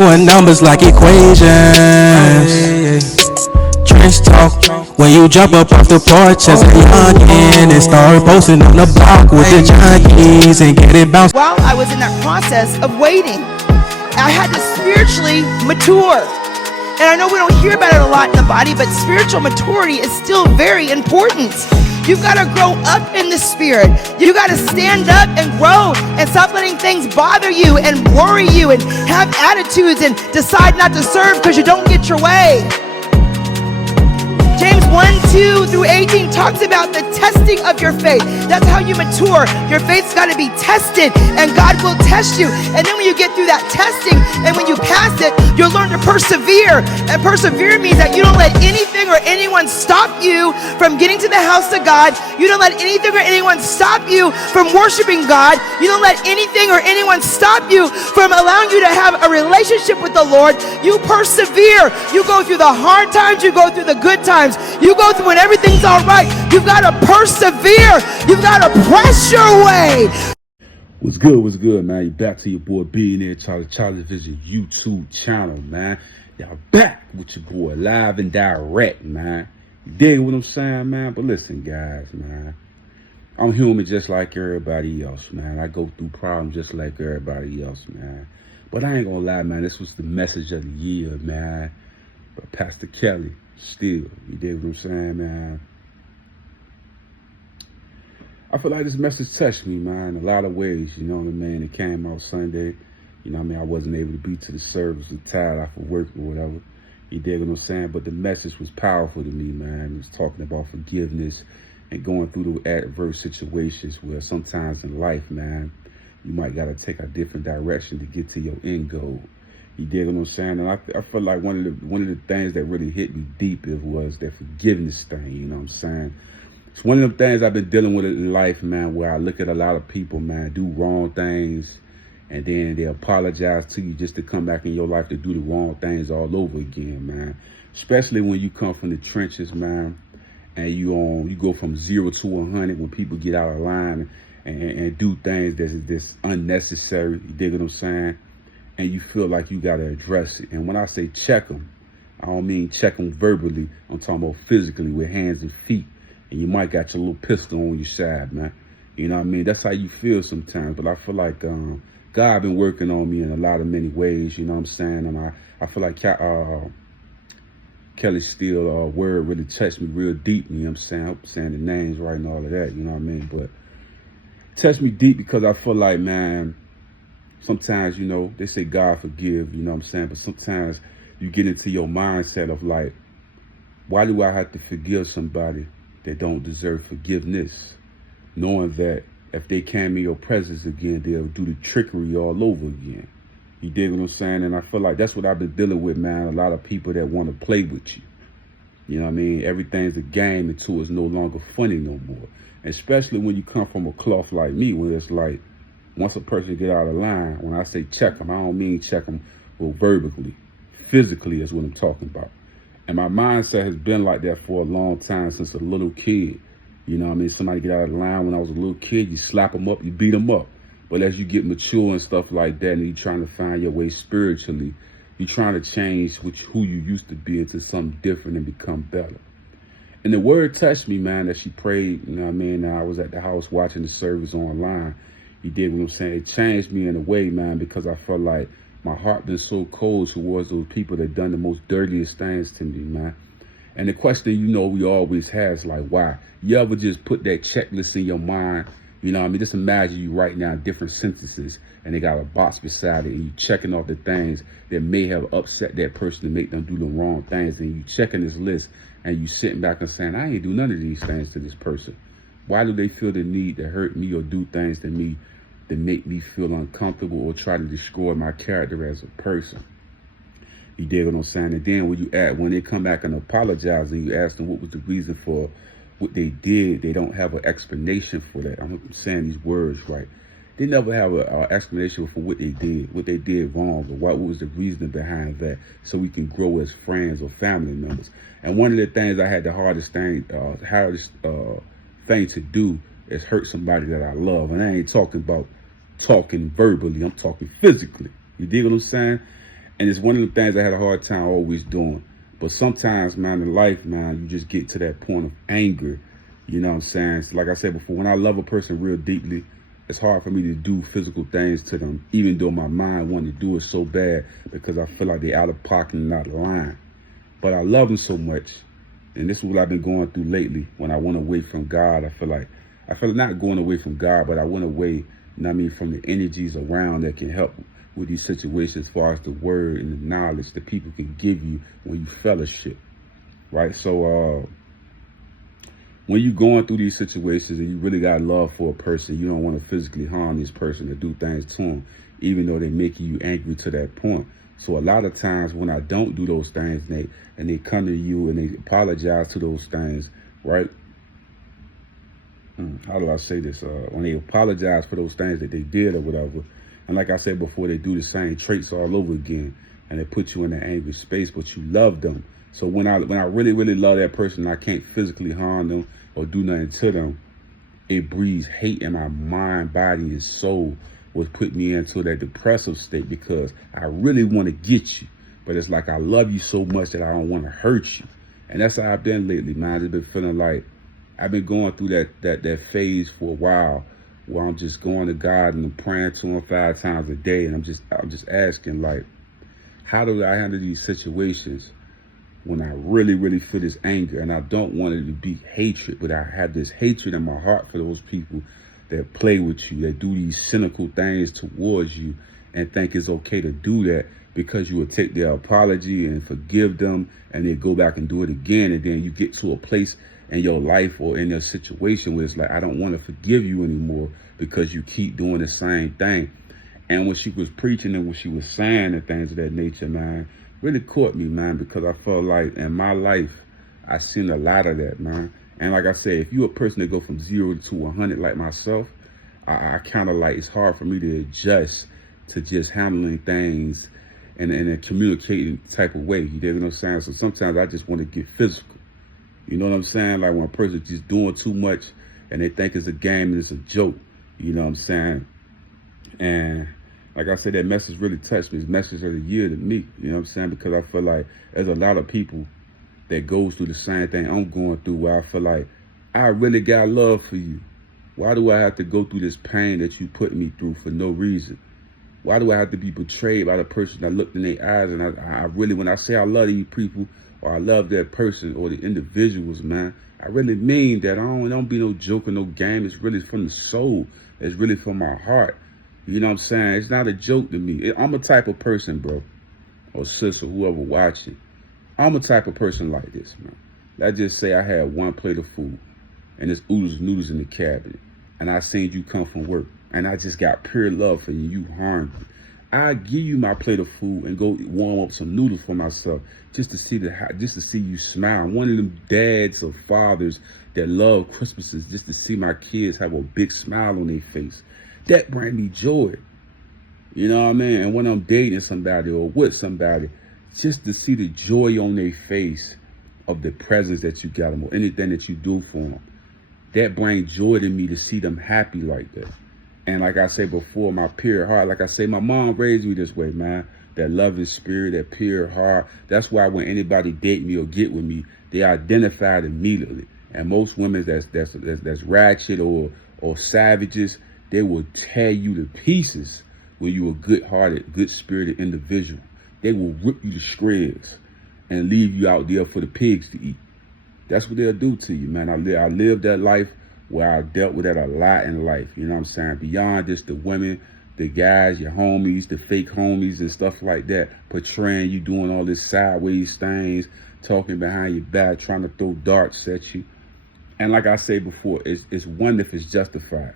Doing numbers like equations. Trench talk. When you jump up off the porch as a youngin' and start posting on the block with the junkies and get it bounced. While I was in that process of waiting, I had to spiritually mature. And I know we don't hear about it a lot in the body, but spiritual maturity is still very important. You've got to grow up in the spirit. You got to stand up and grow and stop letting things bother you and worry you and have attitudes and decide not to serve because you don't get your way. James 1:2-18 talks about the testing of your faith. That's how you mature. Your faith's got to be tested, and God will test you. And then when you get through that testing, and when you pass it, you'll learn to persevere. And persevere means that you don't let anything or anyone stop you from getting to the house of God. You don't let anything or anyone stop you from worshiping God. You don't let anything or anyone stop you from allowing you to have a relationship with the Lord. You persevere. You go through the hard times. You go through the good times. You go through when everything's all right. You've got to persevere. You've got to press your way. What's good, man? You back to your boy Billionaire Charlie Vision YouTube channel, man. Y'all back with your boy live and direct, man. You dig what I'm saying, man? But listen, guys, man. I'm human just like everybody else, man. I go through problems just like everybody else, man. But I ain't gonna lie, man. This was the message of the year, man. But Pastor Kelley Steele, you dig what I'm saying, man? I feel like this message touched me, man, in a lot of ways, you know what I mean? It came out Sunday, you know what I mean? I wasn't able to be to the service, was tired after work or whatever, you dig what I'm saying? But the message was powerful to me, man. It was talking about forgiveness and going through the adverse situations where sometimes in life, man, you might got to take a different direction to get to your end goal. You dig what I'm saying? And I feel like one of the things that really hit me deep was that forgiveness thing, you know what I'm saying? It's one of them things I've been dealing with in life, man, where I look at a lot of people, man, do wrong things, and then they apologize to you just to come back in your life to do the wrong things all over again, man. Especially when you come from the trenches, man, and you go from 0 to 100 when people get out of line and do things that's unnecessary. You dig what I'm saying? And you feel like you got to address it. And when I say check them, I don't mean check them verbally. I'm talking about physically with hands and feet. And you might got your little pistol on your side, man. You know what I mean? That's how you feel sometimes. But I feel like God been working on me in a lot of many ways, you know what I'm saying? And I feel like Kelley Steele word really touched me real deep, you know what I'm saying? I'm saying the names right and all of that, you know what I mean? But it touched me deep because I feel like, man, sometimes, you know, they say God forgive, you know what I'm saying? But sometimes you get into your mindset of like, why do I have to forgive somebody that don't deserve forgiveness? Knowing that if they came in your presence again, they'll do the trickery all over again. You dig what I'm saying? And I feel like that's what I've been dealing with, man. A lot of people that want to play with you. You know what I mean? Everything's a game until it's no longer funny no more. Especially when you come from a cloth like me, where it's like, once a person get out of line, when I say check them, I don't mean check them verbally. Physically is what I'm talking about. And my mindset has been like that for a long time, since a little kid. You know what I mean? Somebody get out of line when I was a little kid, you slap them up, you beat them up. But as you get mature and stuff like that, and you're trying to find your way spiritually, you're trying to change who you used to be into something different and become better. And the word touched me, man, that she prayed, you know what I mean? I was at the house watching the service online. You did what I'm saying? It changed me in a way, man, because I felt like my heart been so cold towards those people that done the most dirtiest things to me, man. And the question, you know, we always have is like, why? You ever just put that checklist in your mind? You know what I mean? Just imagine you write down different sentences and they got a box beside it and you checking off the things that may have upset that person to make them do the wrong things. And you checking this list and you sitting back and saying, I ain't do none of these things to this person. Why do they feel the need to hurt me or do things to me that make me feel uncomfortable or try to destroy my character as a person? You dig what I'm saying? And then when they come back and apologize and you ask them what was the reason for what they did, they don't have an explanation for that. I'm saying these words right. They never have an explanation for what they did wrong, or what was the reason behind that, so we can grow as friends or family members. And one of the things I had the hardest thing to do is hurt somebody that I love. And I ain't talking about talking verbally, I'm talking physically. You dig what I'm saying? And it's one of the things I had a hard time always doing. But sometimes, man, in life, man, you just get to that point of anger. You know what I'm saying? So like I said before, when I love a person real deeply, it's hard for me to do physical things to them, even though my mind wanted to do it so bad because I feel like they're out of pocket and out of line. But I love them so much. And this is what I've been going through lately. When I went away from God, I feel like not going away from God, but I went away, you know what I mean, from the energies around that can help with these situations as far as the word and the knowledge that people can give you when you fellowship, right? So when you're going through these situations and you really got love for a person, you don't want to physically harm this person or do things to them, even though they're making you angry to that point. So a lot of times when I don't do those things, and they come to you and they apologize to those things, right? How do I say this? When they apologize for those things that they did or whatever, and like I said before, they do the same traits all over again, and they put you in an angry space, but you love them. So when I really, really love that person, I can't physically harm them or do nothing to them. It breeds hate in my mind, body, and soul, which put me into that depressive state because I really want to get you. But it's like I love you so much that I don't want to hurt you. And that's how I've been lately, man. I've been feeling like I've been going through that phase for a while where I'm just going to God and I'm praying to him 5 times a day. And I'm just asking, like, how do I handle these situations when I really, really feel this anger? And I don't want it to be hatred, but I have this hatred in my heart for those people that play with you, that do these cynical things towards you and think it's okay to do that because you will take their apology and forgive them and then go back and do it again. And then you get to a place in your life or in your situation where it's like, I don't want to forgive you anymore because you keep doing the same thing. And when she was preaching and when she was saying and things of that nature, man, really caught me, man, because I felt like in my life, I've seen a lot of that, man. And like I said, if you're a person that go from 0 to 100 like myself, I kind of like, it's hard for me to adjust to just handling things in a communicating type of way. You know what I'm saying? So sometimes I just want to get physical. You know what I'm saying? Like when a person's just doing too much and they think it's a game and it's a joke. You know what I'm saying? And like I said, that message really touched me. It's message of the year to me. You know what I'm saying? Because I feel like there's a lot of people that goes through the same thing I'm going through, where I feel like I really got love for you. Why do I have to go through this pain that you put me through for no reason? Why do I have to be betrayed by the person that looked in their eyes? And I really, when I say I love these people or I love that person or the individuals, man, I really mean that. I don't be no joke or no game. It's really from the soul. It's really from my heart. You know what I'm saying? It's not a joke to me. I'm a type of person, bro, or sister, whoever watching. I'm a type of person like this, man. Let's just say I had one plate of food and there's oodles and noodles in the cabinet, and I seen you come from work, and I just got pure love for you. You harmed me. I give you my plate of food and go warm up some noodles for myself just to see you smile. One of them dads or fathers that love Christmases, just to see my kids have a big smile on their face. That brings me joy. You know what I mean? And when I'm dating somebody or with somebody, just to see the joy on their face of the presents that you got them or anything that you do for them, that brings joy to me to see them happy like that. And like I said before, my pure heart, like I say, my mom raised me this way, man. That loving spirit, that pure heart. That's why when anybody date me or get with me, they identify it immediately. And most women that's ratchet or savages, they will tear you to pieces when you're a good-hearted, good-spirited individual. They will rip you to shreds and leave you out there for the pigs to eat. That's what they'll do to you, man. I lived that life where I dealt with that a lot in life. You know what I'm saying? Beyond just the women, the guys, your homies, the fake homies and stuff like that, portraying you doing all this sideways things, talking behind your back, trying to throw darts at you. And like I said before, it's one if it's justified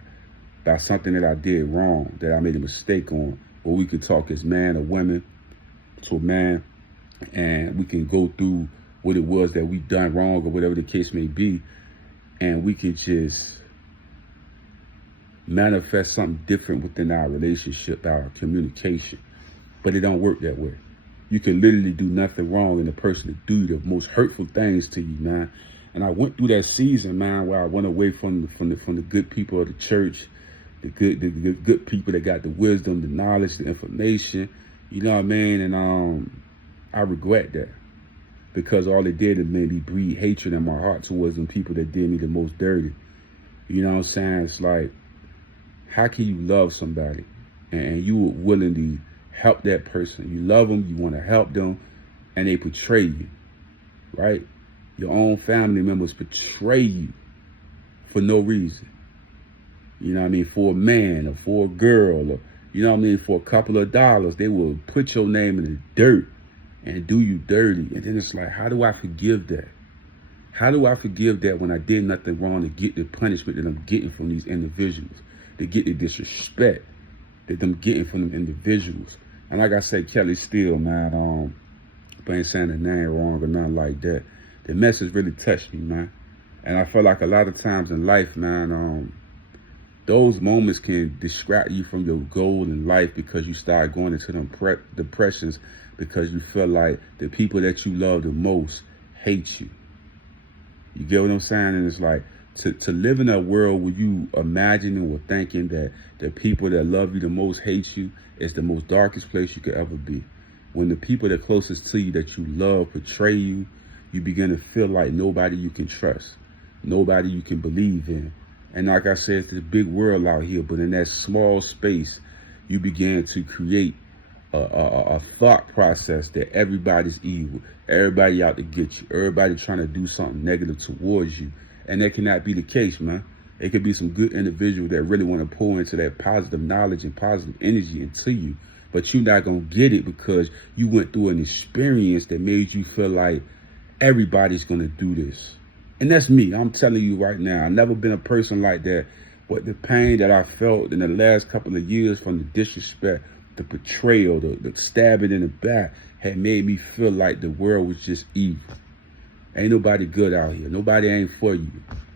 by something that I did wrong, that I made a mistake on, or we can talk as man or women to a man, and we can go through what it was that we done wrong or whatever the case may be, and we can just manifest something different within our relationship, our communication. But it don't work that way. You can literally do nothing wrong and the person to do the most hurtful things to you, man. And I went through that season, man, where I went away from the good people of the church, the good people that got the wisdom, the knowledge, the information. You know what I mean? And I regret that, because all it did is made me breed hatred in my heart towards them people that did me the most dirty. You know what I'm saying? It's like, how can you love somebody and you would willingly help that person? You love them, you want to help them, and they betray you, right? Your own family members betray you for no reason. You know what I mean? For a man or for a girl, or, you know what I mean? For a couple of dollars, they will put your name in the dirt and do you dirty. And then it's like, how do I forgive that? How do I forgive that when I did nothing wrong to get the punishment that I'm getting from these individuals, to get the disrespect that I'm getting from them individuals? And like I said, Kelley Steele, man, I ain't saying the name wrong or nothing like that. The message really touched me, man. And I feel like a lot of times in life, man, those moments can distract you from your goal in life, because you start going into them depressions, because you feel like the people that you love the most hate you. You get what I'm saying? And it's like, to live in a world where you imagining or thinking that the people that love you the most hate you is the most darkest place you could ever be. When the people that are closest to you that you love betray you, you begin to feel like nobody you can trust, nobody you can believe in. And like I said, it's a big world out here, but in that small space, you begin to create a thought process that everybody's evil, everybody out to get you, everybody trying to do something negative towards you. And that cannot be the case, man. It could be some good individual that really want to pour into that positive knowledge and positive energy into you, but you're not going to get it because you went through an experience that made you feel like everybody's going to do this. And that's me. I'm telling you right now, I've never been a person like that, but the pain that I felt in the last couple of years from the disrespect, the betrayal, the stabbing in the back had made me feel like the world was just evil. Ain't nobody good out here. Nobody ain't for you.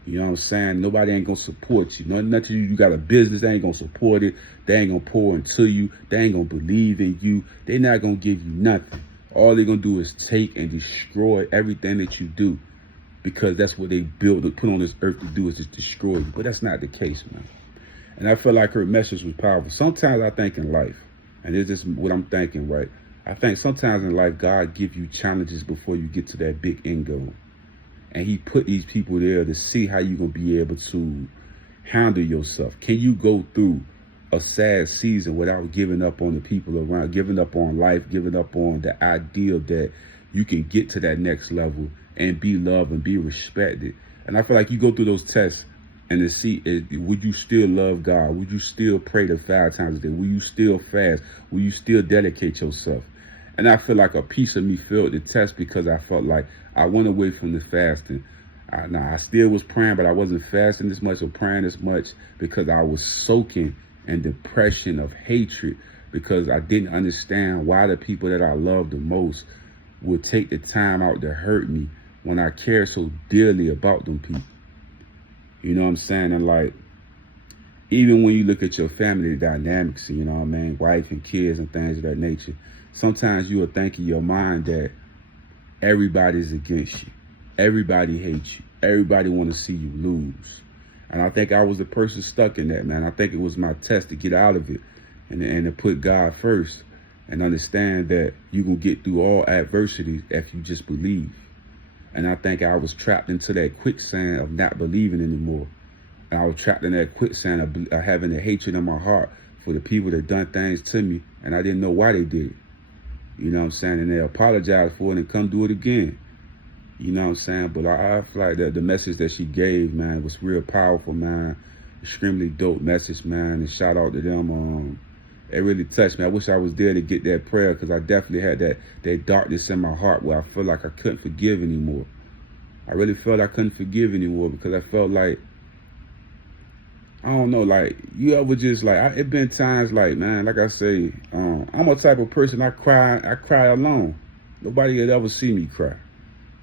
You know what I'm saying? Nobody ain't gonna support you. Nothing you got a business, they ain't gonna support it. They ain't gonna pour into you. They ain't gonna believe in you. They not gonna give you nothing. All they gonna do is take and destroy everything that you do, because that's what they built to put on this earth to do, is just destroy you. But that's not the case, man. And I feel like her message was powerful. Sometimes I think in life, and it's just what I'm thinking, right? I think sometimes in life, God give you challenges before you get to that big end goal. And he put these people there to see how you're going to be able to handle yourself. Can you go through a sad season without giving up on the people around, giving up on life, giving up on the ideal that you can get to that next level and be loved and be respected? And I feel like you go through those tests and to see, would you still love God? Would you still pray the 5 times a day? Will you still fast? Will you still dedicate yourself? And I feel like a piece of me failed the test, because I felt like I went away from the fasting. I still was praying, but I wasn't fasting as much or praying as much, because I was soaking in depression of hatred, because I didn't understand why the people that I loved the most would take the time out to hurt me when I care so dearly about them people. You know what I'm saying? And like, even when you look at your family dynamics, you know what I mean, wife and kids and things of that nature, sometimes you will think in your mind that everybody's against you. Everybody hates you. Everybody want to see you lose. And I think I was the person stuck in that, man. I think it was my test to get out of it and to put God first and understand that you can get through all adversity if you just believe. And I think I was trapped into that quicksand of not believing anymore. And I was trapped in that quicksand of having a hatred in my heart for the people that done things to me, and I didn't know why they did it. You know what I'm saying? And they apologize for it and come do it again. You know what I'm saying? But I feel like the message that she gave, man, was real powerful, man. Extremely dope message, man. And shout out to them. It really touched me. I wish I was there to get that prayer, because I definitely had that darkness in my heart where I felt like I couldn't forgive anymore. I really felt I couldn't forgive anymore, because I felt like, I don't know, like, you ever just like, it been times like, man, like I say, I'm a type of person, I cry alone. Nobody had ever seen me cry.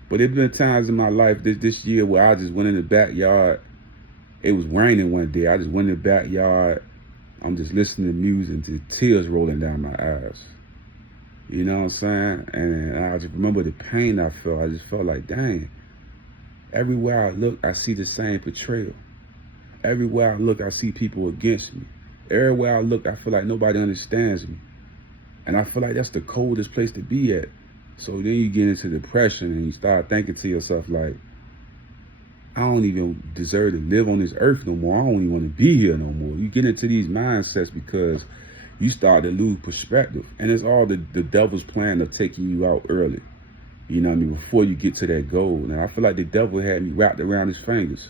But it been times in my life this year where I just went in the backyard. It was raining one day. I just went in the backyard. I'm just listening to music and tears rolling down my eyes. You know what I'm saying? And I just remember the pain I felt. I just felt like, dang, everywhere I look, I see the same betrayal. Everywhere I look, I see people against me. Everywhere I look, I feel like nobody understands me. And I feel like that's the coldest place to be at. So then you get into depression and you start thinking to yourself like, I don't even deserve to live on this earth no more. I don't even want to be here no more. You get into these mindsets because you start to lose perspective. And it's all the devil's plan of taking you out early. You know what I mean? Before you get to that goal. And I feel like the devil had me wrapped around his fingers.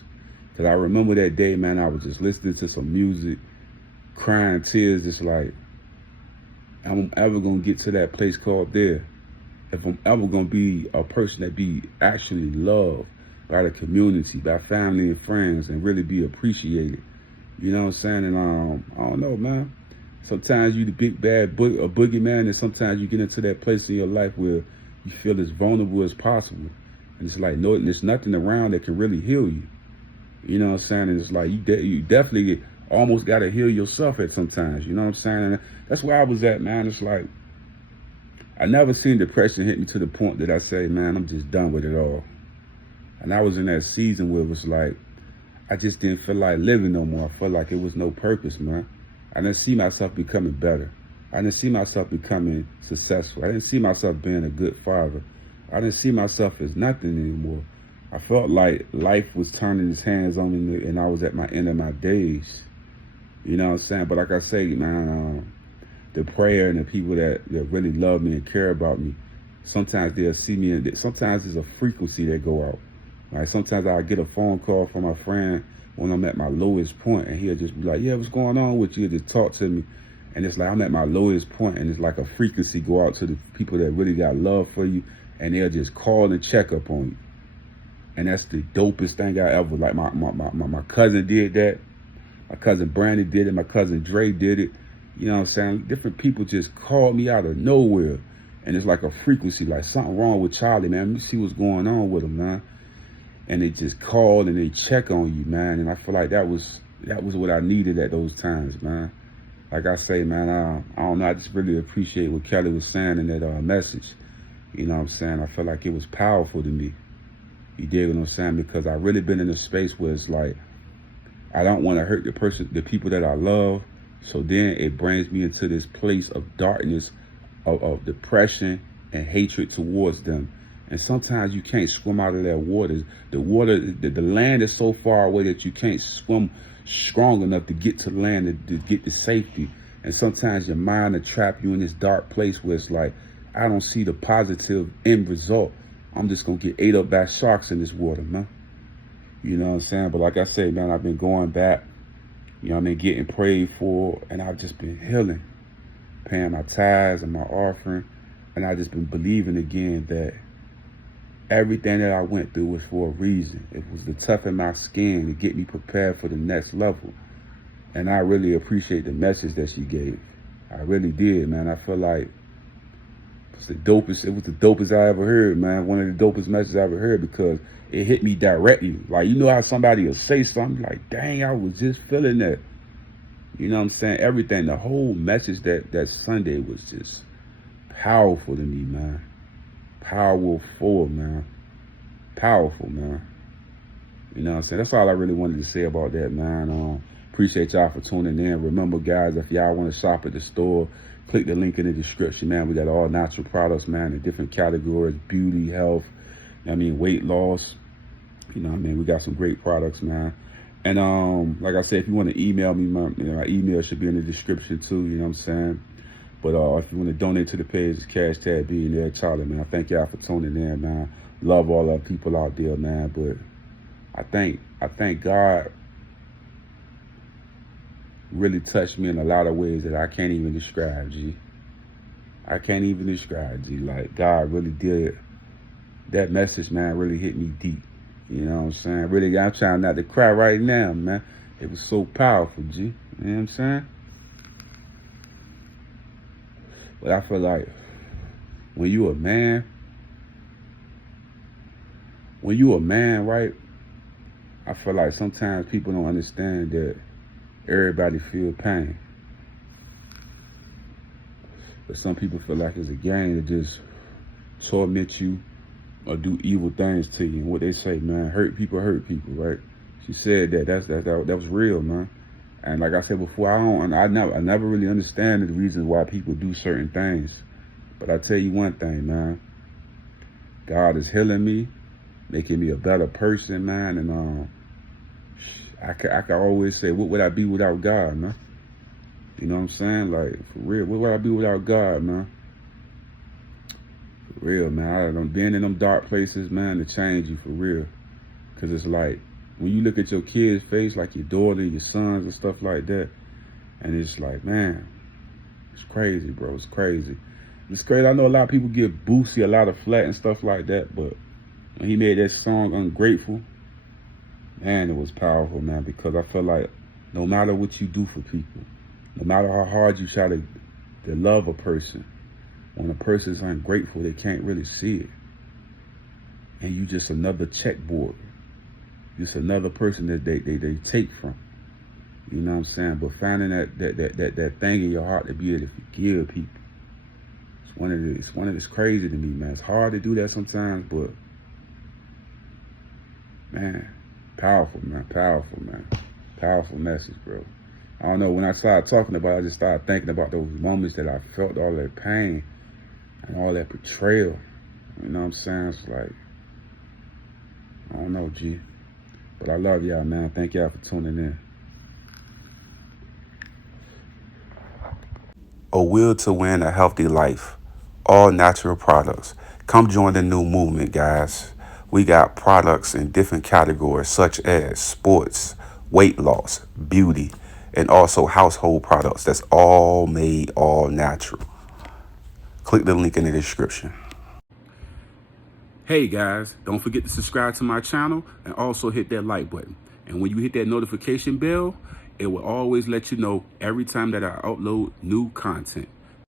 Because I remember that day, man, I was just listening to some music, crying tears, just like, I'm ever going to get to that place called there. If I'm ever going to be a person that be actually loved by the community, by family and friends, and really be appreciated. You know what I'm saying? And I don't know, man. Sometimes you the big bad boogeyman, and sometimes you get into that place in your life where you feel as vulnerable as possible. And it's like, no, there's nothing around that can really heal you. You know what I'm saying? And it's like, you definitely almost got to heal yourself at sometimes. You know what I'm saying? And that's where I was at, man. It's like, I never seen depression hit me to the point that I say, man, I'm just done with it all. And I was in that season where it was like, I just didn't feel like living no more. I felt like it was no purpose, man. I didn't see myself becoming better. I didn't see myself becoming successful. I didn't see myself being a good father. I didn't see myself as nothing anymore. I felt like life was turning its hands on me and I was at my end of my days. You know what I'm saying? But like I say, man, the prayer and the people that really love me and care about me, sometimes they'll see me and sometimes there's a frequency that go out. Like sometimes I'll get a phone call from my friend when I'm at my lowest point, and he'll just be like, yeah, what's going on with you? He'll just talk to me. And it's like I'm at my lowest point, and it's like a frequency go out to the people that really got love for you, and they'll just call and check up on you. And that's the dopest thing I ever, like my cousin did that. My cousin Brandon did it. My cousin Dre did it. You know what I'm saying? Different people just called me out of nowhere. And it's like a frequency, like something wrong with Charlie, man. Let me see what's going on with him, man. And they just call and they check on you, man. And I feel like that was what I needed at those times, man. Like I say, man, I don't know. I just really appreciate what Kelley was saying in that message. You know what I'm saying? I feel like it was powerful to me. You dig what I'm saying? Because I really been in a space where it's like, I don't want to hurt the people that I love. So then it brings me into this place of darkness, of depression and hatred towards them. And sometimes you can't swim out of that water. The land is so far away that you can't swim strong enough to get to land to get to safety. And sometimes your mind will trap you in this dark place where it's like, I don't see the positive end result. I'm just going to get ate up by sharks in this water, man. You know what I'm saying? But like I say, man, I've been going back, you know what I mean, getting prayed for, and I've just been healing, paying my tithes and my offering, and I've just been believing again that everything that I went through was for a reason. It was to toughen my skin to get me prepared for the next level. And I really appreciate the message that she gave. I really did, man. I feel like it was the dopest I ever heard, man. One of the dopest messages I ever heard because it hit me directly. Like, you know how somebody will say something like, dang, I was just feeling that. You know what I'm saying? Everything, the whole message that Sunday was just powerful to me, man. Powerful, man. Powerful, man. You know what I'm saying? That's all I really wanted to say about that, man. Appreciate y'all for tuning in. Remember, guys, if y'all want to shop at the store, click the link in the description, man. We got all natural products, man, in different categories, beauty, health, weight loss. You know what I mean? We got some great products, man. And like I said, if you want to email me, my email should be in the description too, you know what I'm saying? But if you want to donate to the page, it's hashtag Billionaire Charlie, man. I thank y'all for tuning in, man. Love all our people out there, man. But I think God really touched me in a lot of ways that I can't even describe, G. I can't even describe, G. Like, God really did. That message, man, really hit me deep. You know what I'm saying? Really, I'm trying not to cry right now, man. It was so powerful, G. You know what I'm saying? But I feel like when you a man, right? I feel like sometimes people don't understand that everybody feel pain. But some people feel like it's a game to just torment you or do evil things to you. And what they say, man, hurt people, right? She said that. That was real, man. And like I said before, I never really understand the reasons why people do certain things. But I tell you one thing, man. God is healing me, making me a better person, man. And I can always say, what would I be without God, man? You know what I'm saying? Like, for real, what would I be without God, man? For real, man. I done been in them dark places, man, to change you, for real. Because it's like, when you look at your kid's face, like your daughter, your sons and stuff like that, and it's like, man, it's crazy, bro. It's crazy. It's crazy. I know a lot of people give Boosie a lot of flack and stuff like that, but when he made that song Ungrateful, man, it was powerful, man, because I feel like no matter what you do for people, no matter how hard you try to love a person, when a person's ungrateful, they can't really see it. And you just another checkboard. Just another person that they take from. You know what I'm saying? But finding that thing in your heart to be able to forgive people. It's crazy to me, man. It's hard to do that sometimes, but man, powerful, man. Powerful, man. Powerful message, bro. I don't know, when I started talking about it, I just started thinking about those moments that I felt all that pain and all that betrayal. You know what I'm saying? It's like, I don't know, G. But I love y'all, man. Thank y'all for tuning in. A will to win a healthy life. All natural products. Come join the new movement, guys. We got products in different categories such as sports, weight loss, beauty, and also household products that's all made all natural. Click the link in the description. Hey guys, don't forget to subscribe to my channel and also hit that like button. And when you hit that notification bell, it will always let you know every time that I upload new content.